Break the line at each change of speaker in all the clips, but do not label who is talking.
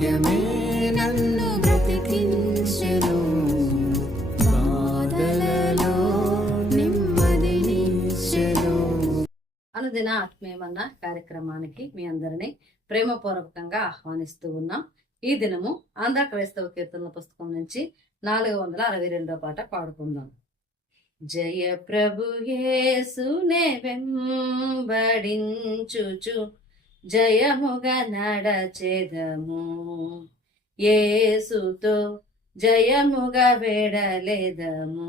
వాక్యమే నన్ను బ్రతికించెను. బాధలలో నెమ్మదినిచ్చెను
అనుదిన ఆత్మీయమన్న కార్యక్రమానికి మీ అందరినీ ప్రేమపూర్వకంగా ఆహ్వానిస్తూ ఉన్నాం. ఈ దినము ఆంధ్ర క్రైస్తవ కీర్తనల పుస్తకం నుంచి నాలుగు వందల అరవై రెండో పాట పాడుకుందాం. జయ ప్రభు యేసునే వెంబడించుచు జయముగా నడచెదము. ఏసుతో జయముగా వెడలేదము.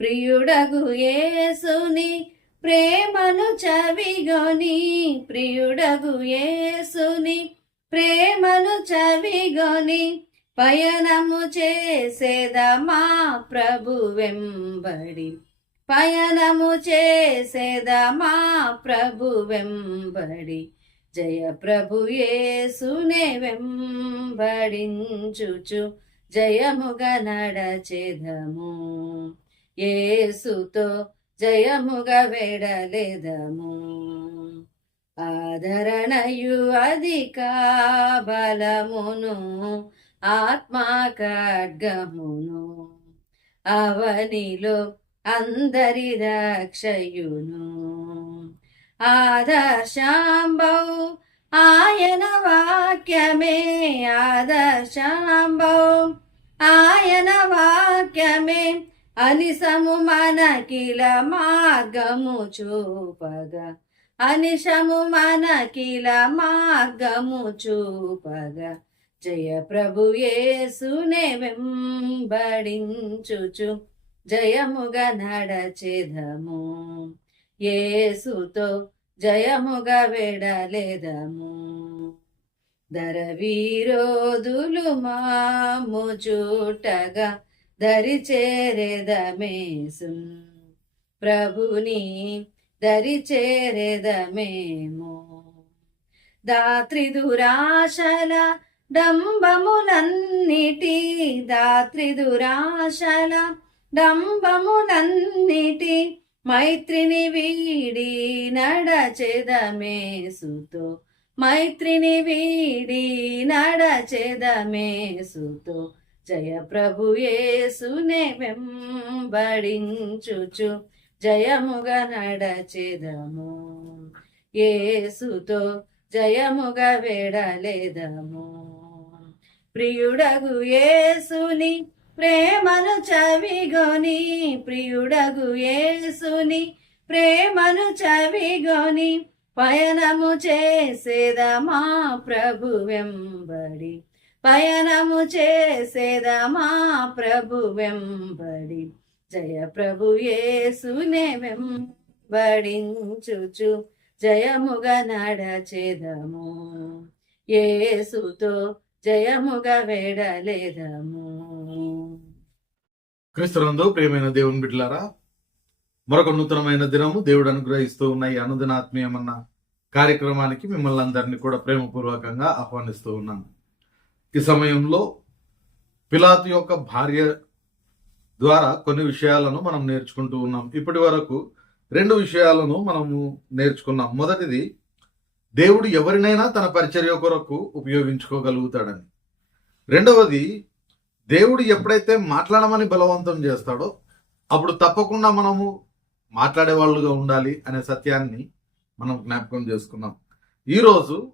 ప్రియుడగు ఏసుని ప్రేమను చవిగొని ప్రియుడగు ఏసుని ప్రేమను చవిగొని పయనము చేసేదమా ప్రభు వెంబడి పయనము చేసేదమా ప్రభు వెంబడి జయ ప్రభు యేసునే వెంబడించుచు జయముగా నడచెదము. యేసుతో జయముగా వెడలేదము. ఆదరణయు అధిక బలమును ఆత్మా ఖడ్గమును. అవనిలో అందరి రక్షయును. ఆదర్శాంబౌ ఆయన వాక్యమే ఆదర్శాంబౌ ఆయన వాక్యమే అనిసము మనకిల మార్గము చూపగా. అనిశము మనకిల మార్గము చూపగా. జయ ప్రభు యేసునే వెంబడించుచు. జయముగా నడచెదము. ఏసుతో జయముగా వెడలేదము. దర వీరోదులు మాము చూటగా దరి చేరెదమేసున్ ప్రభుని దరి చేరెదమేమో. దాత్రి దురాశల డంబములన్నిటి దాత్రి దురాశల డంబములన్నిటి మైత్రిని వీడి నడచెదమేసుతో. మైత్రిని వీడి నడచెదమేసుతో. జయ ప్రభు యేసునే వెంబడించుచు. జయముగా నడచెదము. యేసుతో జయముగా వెడలేదము. ప్రియుడగు యేసుని ప్రేమను చవిగొని ప్రియుడగు యేసుని. ప్రేమను చవిగొని పయనము చేసేదమా ప్రభు వెంబడి పయనము చేసేదమా ప్రభు వెంబడి జయ ప్రభు యేసునే వెంబడించుచు జయముగా నడచెదము. యేసుతో జయముగా వేడలేదము.
క్రీస్తునందు ప్రియమైన దేవుని బిడ్డలారా మరొక నూతనమైన దినము దేవుడు అనుగ్రహిస్తూ ఉన్న ఈ అనుదినాత్మీయమన్న కార్యక్రమానికి మిమ్మల్ని అందరినీ కూడా ప్రేమపూర్వకంగా ఆహ్వానిస్తూ ఉన్నాను. ఈ సమయంలో పిలాత్ యొక్క భార్య ద్వారా కొన్ని విషయాలను మనం నేర్చుకుంటూ ఉన్నాం. ఇప్పటి వరకు రెండు విషయాలను మనము నేర్చుకున్నాం. మొదటిది దేవుడు ఎవరినైనా తన పరిచర్య కొరకు ఉపయోగించుకోగలుగుతాడని. రెండవది దేవుడు ఎప్పుడైతే మాట్లాడమని బలవంతం చేస్తాడో అప్పుడు తప్పకుండా మనము మాట్లాడే వాళ్ళుగా ఉండాలి అనే సత్యాన్ని మనం జ్ఞాపకం చేసుకున్నాం. ఈరోజు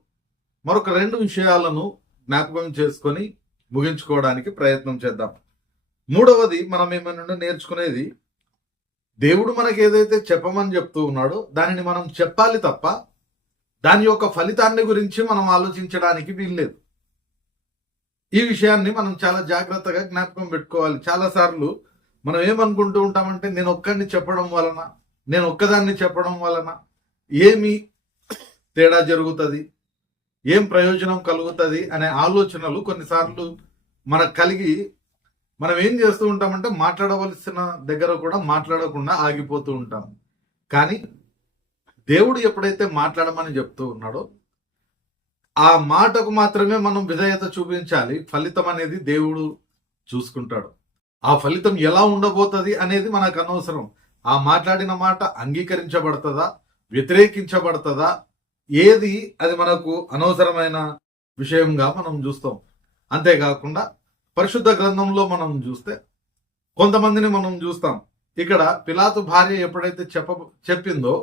మరొక రెండు విషయాలను జ్ఞాపకం చేసుకొని ముగించుకోవడానికి ప్రయత్నం చేద్దాం. మూడవది మనం ఏమైనా నేర్చుకునేది దేవుడు మనకి ఏదైతే చెప్పమని చెప్తూ ఉన్నాడో దానిని మనం చెప్పాలి తప్ప దాని యొక్క ఫలితాన్ని గురించి మనం ఆలోచించడానికి వీల్లేదు. ఈ విషయాన్ని మనం చాలా జాగ్రత్తగా జ్ఞాపకం పెట్టుకోవాలి. చాలా సార్లు మనం ఏమనుకుంటూ ఉంటామంటే నేను ఒక్కడిని చెప్పడం వలన నేను ఒక్కదాన్ని చెప్పడం వలన ఏమి తేడా జరుగుతుంది ఏం ప్రయోజనం కలుగుతుంది అనే ఆలోచనలు కొన్నిసార్లు మనకు కలిగి మనం ఏం చేస్తూ ఉంటామంటే మాట్లాడవలసిన దగ్గర కూడా మాట్లాడకుండా ఆగిపోతూ ఉంటాం. కానీ దేవుడు ఎప్పుడైతే మాట్లాడమని చెప్తూ ఉన్నాడో ఆ మాటకు మాత్రమే మనం విధేయత చూపించాలి ఫలితం అనేది దేవుడు చూసుకుంటాడు. ఆ ఫలితం ఎలా ఉండబోతుంది అనేది మనకు అనవసరం. ఆ మాట్లాడిన మాట అంగీకరించబడుతుందా వ్యతిరేకించబడుతుందా ఏది అది మనకు అనవసరమైన విషయంగా మనం చూస్తాం. అంతేకాకుండా పరిశుద్ధ గ్రంథంలో మనం చూస్తే కొంతమందిని మనం చూస్తాం. ఇక్కడ పిలాతు భార్య ఎప్పుడైతే చెప్ప చెప్పిందో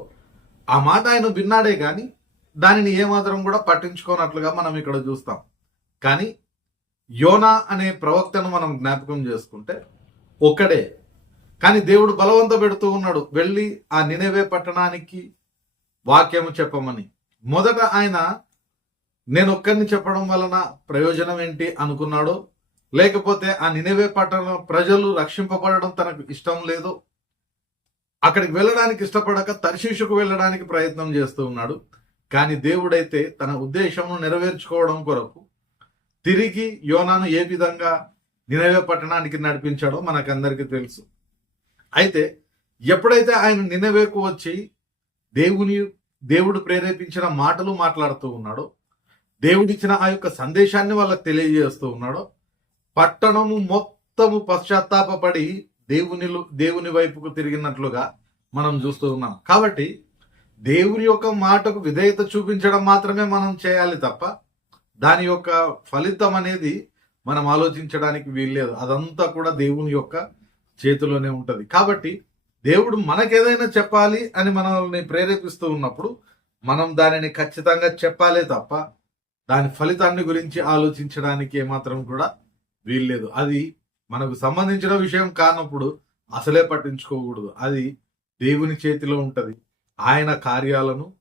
ఆ మాట ఆయన విన్నాడే కానీ దానిని ఏమాత్రం కూడా పట్టించుకోనట్లుగా మనం ఇక్కడ చూస్తాం. కానీ యోనా అనే ప్రవక్తను మనం జ్ఞాపకం చేసుకుంటే ఒక్కడే. కానీ దేవుడు బలవంత పెడుతూ ఉన్నాడు. వెళ్ళి ఆ నినేవే పట్టణానికి వాక్యము చెప్పమని. మొదట ఆయన నేను ఒక్కరిని చెప్పడం వలన ప్రయోజనం ఏంటి అనుకున్నాడో లేకపోతే ఆ నినేవే పట్టణ ప్రజలు రక్షింపబడడం తనకు ఇష్టం లేదు అక్కడికి వెళ్ళడానికి ఇష్టపడక తర్శీషుకు వెళ్ళడానికి ప్రయత్నం చేస్తూ ఉన్నాడు. కానీ దేవుడైతే తన ఉద్దేశమును నెరవేర్చుకోవడం కొరకు తిరిగి యోనాను ఏ విధంగా నినవే పట్టణానికి నడిపించాడో మనకందరికీ తెలుసు. అయితే ఎప్పుడైతే ఆయన నినవేకు వచ్చి దేవుని దేవుడు ప్రేరేపించిన మాటలు మాట్లాడుతూ ఉన్నాడో దేవుడిచ్చిన ఆ యొక్క సందేశాన్ని వాళ్ళకి తెలియజేస్తూ ఉన్నాడో పట్టణము మొత్తము పశ్చాత్తాపపడి దేవునిలో దేవుని వైపుకు తిరిగినట్లుగా మనం చూస్తూ ఉన్నాం. కాబట్టి దేవుని యొక్క మాటకు విధేయత చూపించడం మాత్రమే మనం చేయాలి తప్ప దాని యొక్క ఫలితం అనేది మనం ఆలోచించడానికి వీల్లేదు. అదంతా కూడా దేవుని యొక్క చేతిలోనే ఉంటుంది. కాబట్టి దేవుడు మనకేదైనా చెప్పాలి అని మనల్ని ప్రేరేపిస్తూ ఉన్నప్పుడు మనం దానిని ఖచ్చితంగా చెప్పాలే తప్ప దాని ఫలితాన్ని గురించి ఆలోచించడానికి ఏమాత్రం కూడా వీల్లేదు. అది మనకు సంబంధించిన విషయం కానప్పుడు అసలే పట్టించుకోకూడదు. అది దేవుని చేతిలో ఉంటుంది. ఆయన కార్యాలను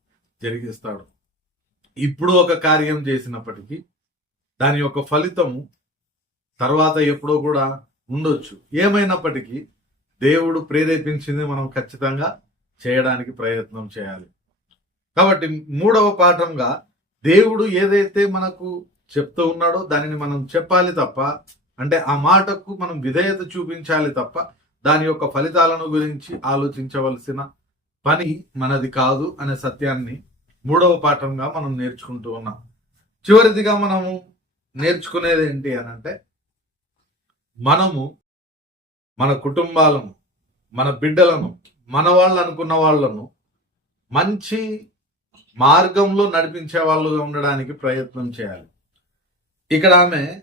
జరిగిస్తాడు. ఇప్పుడు ఒక కార్యం చేసినప్పటికీ దాని యొక్క ఫలితము తర్వాత ఎప్పుడో కూడా ఉండొచ్చు. ఏమైనప్పటికీ దేవుడు ప్రేరేపించింది మనం ఖచ్చితంగా చేయడానికి ప్రయత్నం చేయాలి. కాబట్టి మూడవ పాఠంగా దేవుడు ఏదైతే మనకు చెప్తూ ఉన్నాడో దానిని మనం చెప్పాలి తప్ప అంటే ఆ మాటకు మనం విధేయత చూపించాలి తప్ప దాని యొక్క ఫలితాలను గురించి ఆలోచించవలసిన పని మనది కాదు అనే సత్యాన్ని మూడవ పాఠంగా మనం నేర్చుకుంటూ ఉన్నాం. చివరిదిగా మనము నేర్చుకునేది ఏంటి అని అంటే మనము మన కుటుంబాలను మన బిడ్డలను మన వాళ్ళు అనుకున్న వాళ్ళను మంచి మార్గంలో నడిపించే వాళ్ళుగా ఉండడానికి ప్రయత్నం చేయాలి. ఇక్కడ ఆమె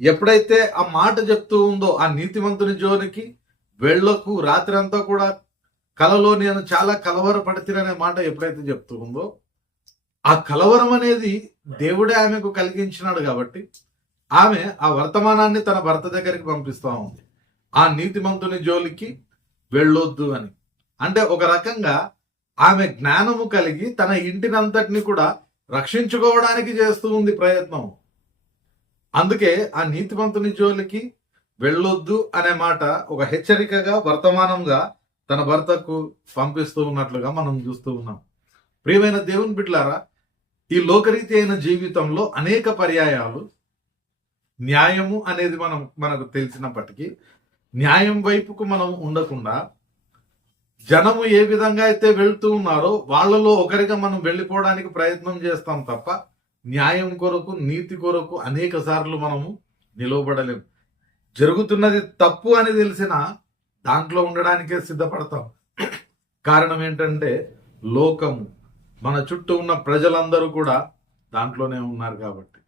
ఎప్పుడైతే ఆ మాట చెప్తూ ఉందో ఆ నీతిమంతుని జోనికి వెళ్ళకు రాత్రి అంతా కూడా కలలో నేను చాలా కలవరపడుతున్ననే మాట ఎప్పుడైతే చెప్తూ ఉందో ఆ కలవరం అనేది దేవుడే ఆమెకు కలిగించినాడు కాబట్టి ఆమె ఆ వర్తమానాన్ని తన భర్త దగ్గరికి పంపిస్తూ ఉంది. ఆ నీతిమంతుని జోలికి వెళ్ళొద్దు అని. అంటే ఒక రకంగా ఆమె జ్ఞానము కలిగి తన ఇంటినంతటిని కూడా రక్షించుకోవడానికి చేస్తూ ఉంది ప్రయత్నం. అందుకే ఆ నీతిమంతుని జోలికి వెళ్ళొద్దు అనే మాట ఒక హెచ్చరికగా వర్తమానంగా తన భర్తకు పంపిస్తూ ఉన్నట్లుగా మనం చూస్తూ ఉన్నాం. ప్రియమైన దేవుని బిడ్లారా ఈ లోకరీతి అయిన జీవితంలో అనేక పర్యాయాలు న్యాయము అనేది మనం మనకు తెలిసినప్పటికీ న్యాయం వైపుకు మనం ఉండకుండా జనము ఏ విధంగా అయితే వెళ్తూ ఉన్నారో వాళ్ళలో ఒకరిగా మనం వెళ్ళిపోవడానికి ప్రయత్నం చేస్తాం తప్ప న్యాయం కొరకు నీతి కొరకు అనేక సార్లు మనము నిలువబడలేము జరుగుతున్నది తప్పు అని తెలిసిన దాంట్లో ఉండడానికే సిద్ధపడతాం. కారణం ఏంటంటే లోకము. మన చుట్టూ ఉన్న ప్రజలందరూ కూడా దాంట్లోనే ఉన్నారు కాబట్టి.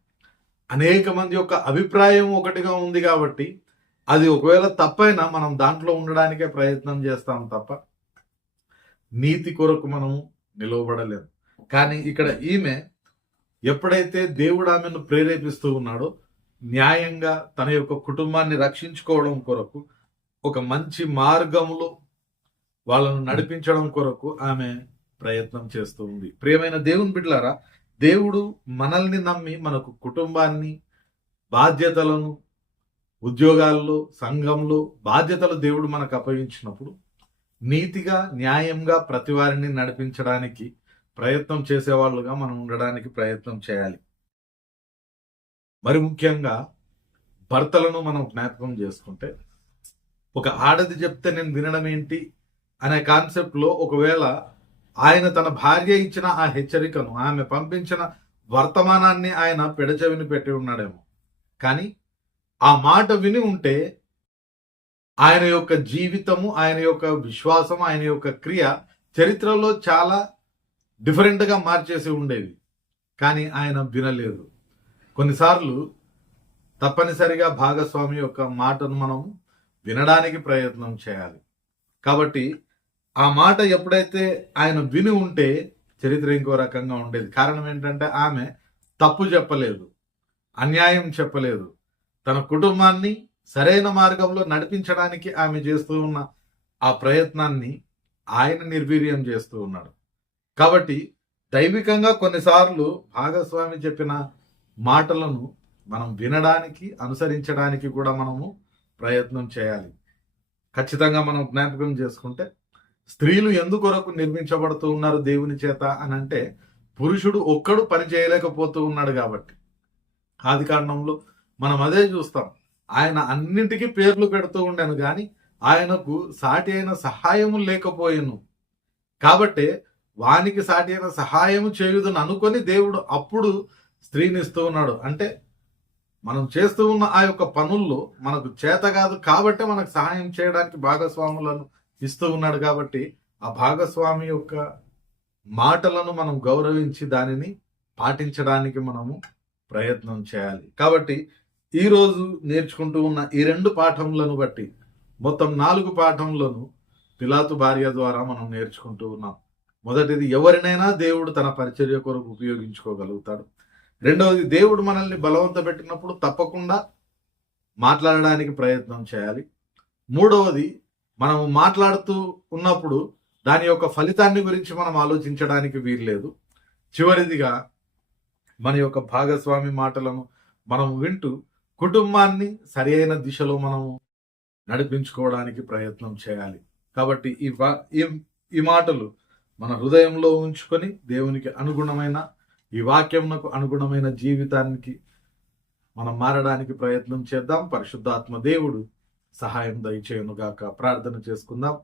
అనేక మంది యొక్క అభిప్రాయం ఒకటిగా ఉంది కాబట్టి అది ఒకవేళ తప్పైనా మనం దాంట్లో ఉండడానికే ప్రయత్నం చేస్తాం తప్ప నీతి కొరకు మనము నిలవబడలేము కానీ ఇక్కడ ఈమె ఎప్పుడైతే దేవుడు ఆమెను ప్రేరేపిస్తూ ఉన్నాడో న్యాయంగా తన యొక్క కుటుంబాన్ని రక్షించుకోవడం కొరకు ఒక మంచి మార్గంలో వాళ్ళను నడిపించడం కొరకు ఆమె ప్రయత్నం చేస్తూ ఉంది. ప్రియమైన దేవుని బిడ్డలారా దేవుడు మనల్ని నమ్మి మనకు కుటుంబాన్ని బాధ్యతలను ఉద్యోగాల్లో సంఘంలో బాధ్యతలు దేవుడు మనకు అప్పగించినప్పుడు నీతిగా న్యాయంగా ప్రతి వారిని నడిపించడానికి ప్రయత్నం చేసేవాళ్ళుగా మనం ఉండడానికి ప్రయత్నం చేయాలి. మరి ముఖ్యంగా భర్తలను మనం జ్ఞాపకం చేసుకుంటే ఒక ఆడది చెప్తే నేను వినడం ఏంటి అనే కాన్సెప్ట్లో ఒకవేళ ఆయన తన భార్య ఇచ్చిన ఆ హెచ్చరికను ఆమె పంపించిన వర్తమానాన్ని ఆయన పెడచెవిని పెట్టి ఉన్నాడేమో. కానీ ఆ మాట విని ఉంటే ఆయన యొక్క జీవితము ఆయన యొక్క విశ్వాసం ఆయన యొక్క క్రియ చరిత్రలో చాలా డిఫరెంట్గా మార్చేసి ఉండేది. కానీ ఆయన వినలేదు. కొన్నిసార్లు తప్పనిసరిగా భాగస్వామి యొక్క మాటను మనం వినడానికి ప్రయత్నం చేయాలి. కాబట్టి ఆ మాట ఎప్పుడైతే ఆయన విని ఉంటే చరిత్ర ఇంకో రకంగా ఉండేది. కారణం ఏంటంటే ఆమె తప్పు చెప్పలేదు. అన్యాయం చెప్పలేదు. తన కుటుంబాన్ని సరైన మార్గంలో నడిపించడానికి ఆమె చేస్తూ ఉన్న ఆ ప్రయత్నాన్ని ఆయన నిర్వీర్యం చేస్తూ ఉన్నాడు. కాబట్టి దైవికంగా కొన్నిసార్లు భాగస్వామి చెప్పిన మాటలను మనం వినడానికి అనుసరించడానికి కూడా మనము ప్రయత్నం చేయాలి. ఖచ్చితంగా మనం జ్ఞాపకం చేసుకుంటే స్త్రీలు ఎందుకొరకు నిర్మించబడుతూ ఉన్నారు దేవుని చేత అని అంటే పురుషుడు ఒక్కడు పని చేయలేకపోతూ ఉన్నాడు కాబట్టి. ఆది కారణంలో మనం అదే చూస్తాం. ఆయన అన్నింటికీ పేర్లు పెడుతూ ఉండాను కానీ ఆయనకు సాటి అయిన సహాయము లేకపోయాను. కాబట్టే వానికి సాటి అయిన సహాయము చేయుదని అనుకొని దేవుడు అప్పుడు స్త్రీని ఇస్తూ ఉన్నాడు. అంటే మనం చేస్తూ ఉన్న ఆ యొక్క పనుల్లో మనకు చేత కాదు కాబట్టే మనకు సహాయం చేయడానికి భాగస్వాములను ఇస్తూ ఉన్నాడు కాబట్టి ఆ భాగస్వామి యొక్క మాటలను మనం గౌరవించి దానిని పాటించడానికి మనము ప్రయత్నం చేయాలి. కాబట్టి ఈరోజు నేర్చుకుంటూ ఉన్న ఈ రెండు పాఠములను బట్టి మొత్తం నాలుగు పాఠములను పిలాతు భార్య ద్వారా మనం నేర్చుకుంటూ ఉన్నాం. మొదటిది ఎవరినైనా దేవుడు తన పరిచర్య కొరకు ఉపయోగించుకోగలుగుతాడు. రెండవది దేవుడు మనల్ని బలవంత పెట్టినప్పుడు తప్పకుండా మాట్లాడడానికి ప్రయత్నం చేయాలి. మూడవది మనము మాట్లాడుతూ ఉన్నప్పుడు దాని యొక్క ఫలితాన్ని గురించి మనం ఆలోచించడానికి వీల్లేదు. చివరిదిగా మన యొక్క భాగస్వామి మాటలను మనం వింటూ కుటుంబాన్ని సరైన దిశలో మనము నడిపించుకోవడానికి ప్రయత్నం చేయాలి. కాబట్టి ఈ- ఈ మాటలు మన హృదయంలో ఉంచుకొని దేవునికి అనుగుణమైన ఈ వాక్యంకు అనుగుణమైన జీవితానికి మనం మారడానికి ప్రయత్నం చేద్దాం. పరిశుద్ధాత్మ దేవుడు సహాయం దయచేయునుగాక. ప్రార్థన చేసుకుందాం.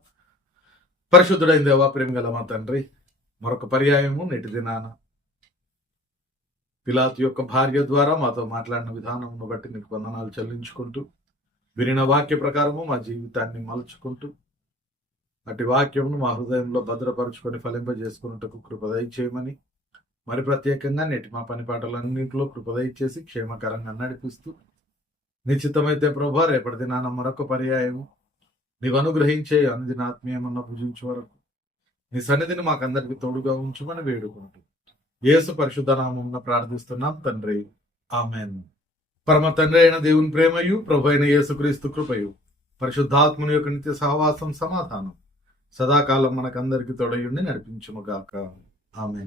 పరిశుద్ధుడైన దేవా ప్రేమగల మా తండ్రి మరొక పర్యాయము నేటి దినాన పిలాత్ యొక్క భార్య ద్వారా మాతో మాట్లాడిన విధానమును బట్టి నీకు వందనాలు చెల్లించుకుంటూ వినిన వాక్య ప్రకారము మా జీవితాన్ని మలుచుకుంటూ అటు వాక్యమును మా హృదయంలో భద్రపరుచుకొని ఫలింపజేసుకున్నట్టుకు కృపదయ చేయమని మరి ప్రత్యేకంగా నేటి మా పని పాటలన్నింటిలో కృపదయ చేసి క్షేమకరంగా నడిపిస్తూ నిశ్చితమైతే ప్రభా రేపటి దినాన మరొక పర్యాయము నీవు అనుగ్రహించే అనుదిన ఆత్మీయమన్న వరకు. నీ సన్నిధిని మాకందరికి తోడుగా ఉంచుమని వేడుకుంటూ యేసు పరిశుద్ధనామం ప్రార్థిస్తున్నాం తండ్రి. ఆమెన్. పరమ తండ్రి అయిన దేవుని ప్రేమయు ప్రభు అయిన యేసుక్రీస్తు కృపయు పరిశుద్ధాత్మని యొక్క నిత్య సహవాసం సమాధానం. సదాకాలం మనకందరికీ తొడయుండి నడిపించునుగాక ఆమె